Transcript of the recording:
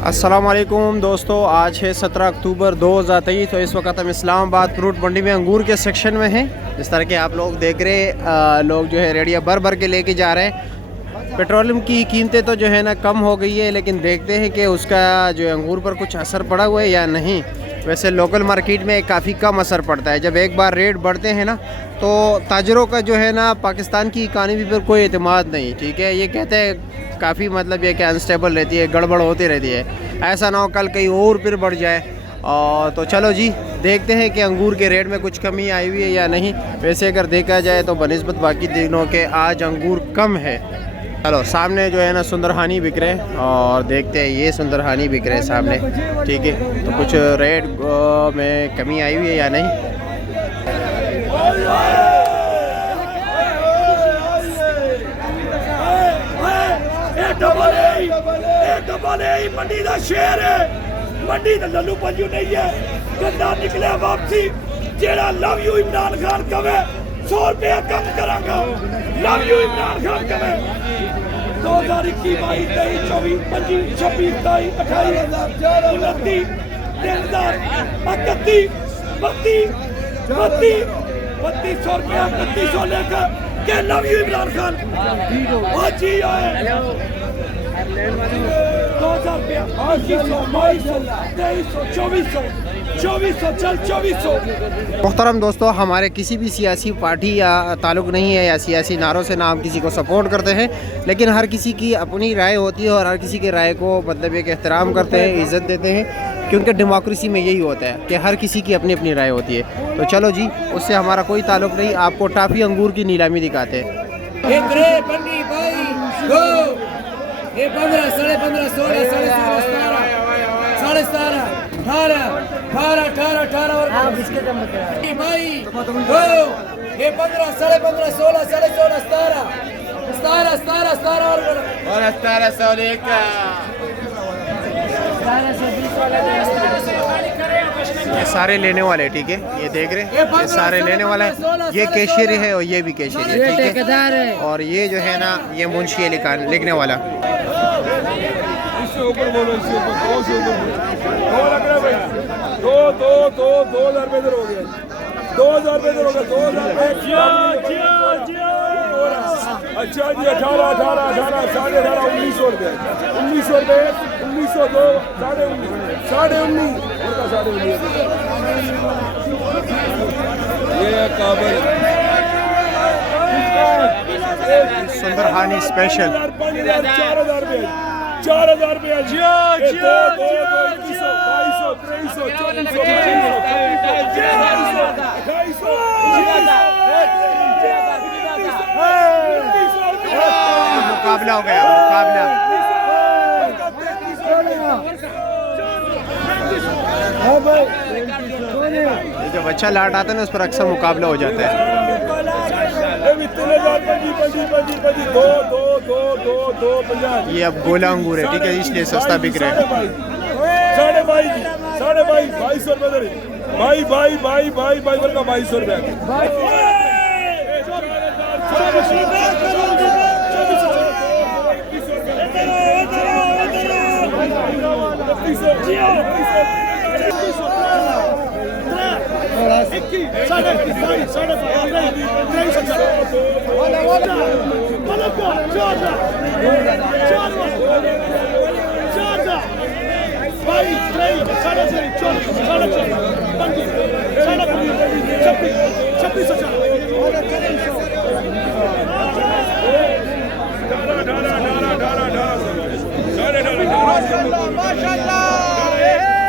अस्सलाम वालेकुम दोस्तों, आज है 17 अक्टूबर 2023। तो इस वक्त हम इस्लामाबाद फ्रूट मंडी में अंगूर के सेक्शन में हैं। जिस तरह के आप लोग देख रहे लोग जो है रेडिया भर भर के लेके जा रहे हैं। पेट्रोलियम की कीमतें तो जो है ना कम हो गई है, लेकिन देखते हैं कि उसका जो है अंगूर पर कुछ असर पड़ा हुआ है या नहीं। वैसे लोकल मार्केट में काफ़ी कम असर पड़ता है। जब एक बार रेट बढ़ते हैं ना तो ताजरों का जो है ना पाकिस्तान की इकानमी पर कोई एतमाद नहीं। ठीक है, ये कहते हैं काफ़ी मतलब ये कि अनस्टेबल रहती है, गड़बड़ होती रहती है। ऐसा ना हो कल कहीं और फिर बढ़ जाए। और तो चलो जी, देखते हैं कि अंगूर के रेट में कुछ कमी आई हुई है या नहीं। वैसे अगर देखा जाए तो बनिस्बत बाकी दिनों के आज अंगूर कम है। चलो, सामने जो है ना सुंदरहानी बिक रहे हैं और देखते हैं ये सुंदरहानी बिक रहे हैं सामने। ठीक है, तो कुछ रेट में कमी आई हुई है या नहीं। मंडी का शेर है, मंडी का लल्लू पंजू नहीं है। गंदा निकले वापसी, जेड़ा लव यू इमरान खान कवे 100 रुपया कम करांगा। लव यू इमरान खान कवे 2021 22 23 24 25 26 27 28 29 3000 31 32 3200 रुपया 3200 लेकर के लव यू इमरान खान आज ही आए। 2000 रुपया 2100 2200 2300 2400 चल 2400। मुहतरम दोस्तों, हमारे किसी भी सियासी पार्टी या ताल्लुक़ नहीं है या सियासी नारों से ना हम किसी को सपोर्ट करते हैं, लेकिन हर किसी की अपनी राय होती है और हर किसी की राय को मतलब एक एहतराम करते हैं, इज़्ज़त देते हैं। क्योंकि डेमोक्रेसी में यही होता है कि हर किसी की अपनी अपनी राय होती है। तो चलो जी, उससे हमारा कोई ताल्लुक़ नहीं। आपको टाफ़ी अंगूर की नीलामी दिखाते हैं। 15 16 15 16 17 17 17 18 18 18 18 और भाई ये 15 15 16 16 17 17 17 17 और 1700 लेकर ये सारे लेने वाले। ठीक है, ये देख रहे हैं, ये सारे लेने वाले हैं। ये कैशियर है और ये भी कैशियर है। ठीक है, और ये जो है ना ये मुंशी है लिखने वाला। इससे ऊपर बोलो, इससे ऊपर 2000 रुपये इधर हो गया, 2000 रुपये इधर हो गया, 2000 रुपये। अच्छा जी, 18 18 18 18 1900 रुपये 1900 रुपये 1902 19.5 ये काबल सुंदरहानी स्पेशल 4000 रुपये 4000 रुपये मुकाबला हो गया, मुकाबला। जब अच्छा लाट आता है ना उस पर अक्सर मुकाबला हो जाता है। ये अब गोला अंगूर है। ठीक है, इसलिए सस्ता बिक रहा है। 2200 रुपये भाई भाई भाई भाई भाई वर्ग 2200 रुपये। माशाल्लाह